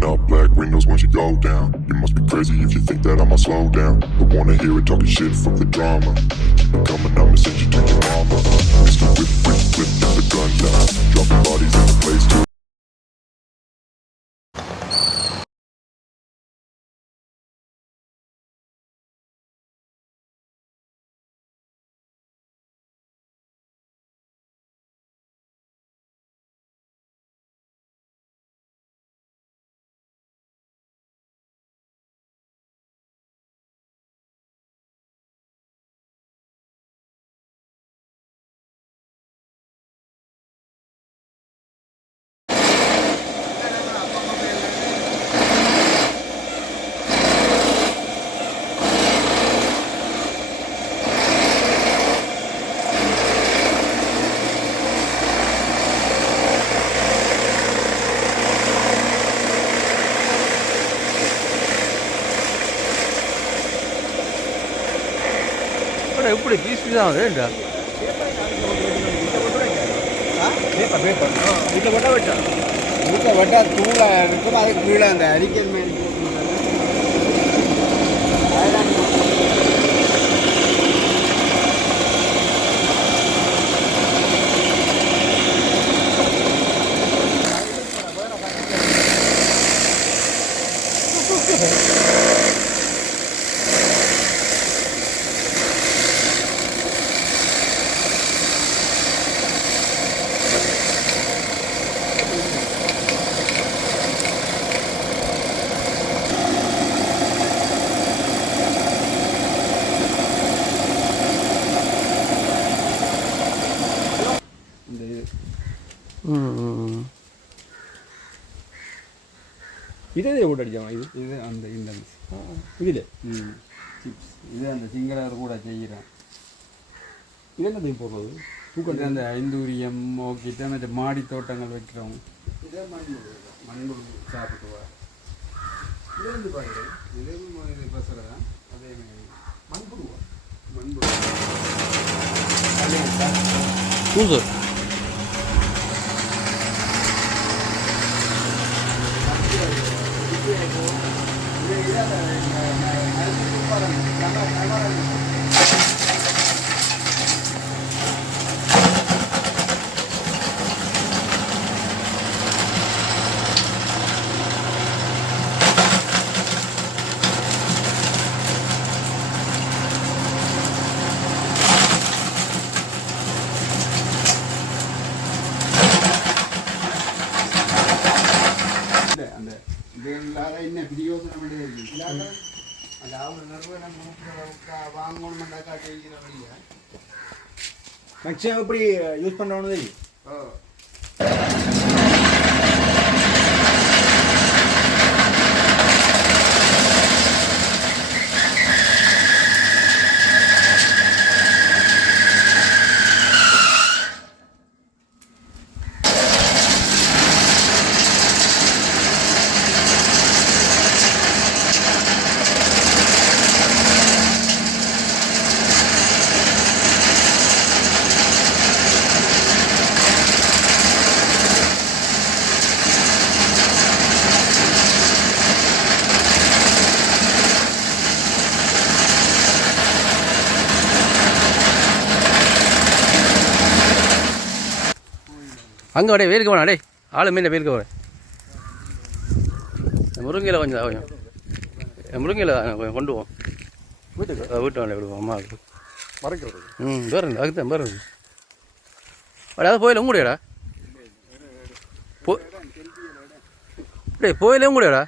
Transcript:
Rolling up black windows once you go down. You must be crazy if you think that I'ma slow down. Don't wanna hear it talking shit, fuck the drama. Keep it coming, I'ma send you to your mama. Mr. Whip, whip, flip, get the gun down. Dropping bodies in the place too. எப்படி piece தான் வேண்டா paper paper வீட்டில் போட்டால் வெட்டா வீட்டில் வெட்டால் தூளாக இருக்கும். அதுக்கு கீழே அந்த அரிக்கல் மாதிரி இதே கூட அடிச்சாமா இது இது அந்த இந்த இதில் சிப்ஸ் இது அந்த சிங்களர் கூட செய்கிறேன். இது என்னது போடுறது பூக்கள் அந்த ஐந்தூரியம் ஓக்கிட்ட மற்ற மாடி தோட்டங்கள் வைக்கிறவங்க இதே மண்புழு சாப்பிட்டுவா இது வந்து பாருங்க இதே பசங்க தான் அதே மண்புழுவா மண்புழு சூசர் என்ன பிரியோசனம் மேக்ஸிமம் எப்படி யூஸ் பண்ணுறோன்னு தெரியும். அங்கே வடே வேலுக்கு வேணா டே ஆளு மீன் வேலுக்கு வர முருங்கையில் கொஞ்சம் கொஞ்சம் முருங்கையில் கொஞ்சம் கொண்டு போவோம் வீட்டுக்கு வீட்டு வேலை விடுவோம் அம்மாவுக்கு மறைக்கிறது. வேறு அதுக்கு தான் வேறு அதாவது போயில உங்கூடையாடா டே போயில உங்கூடையாடா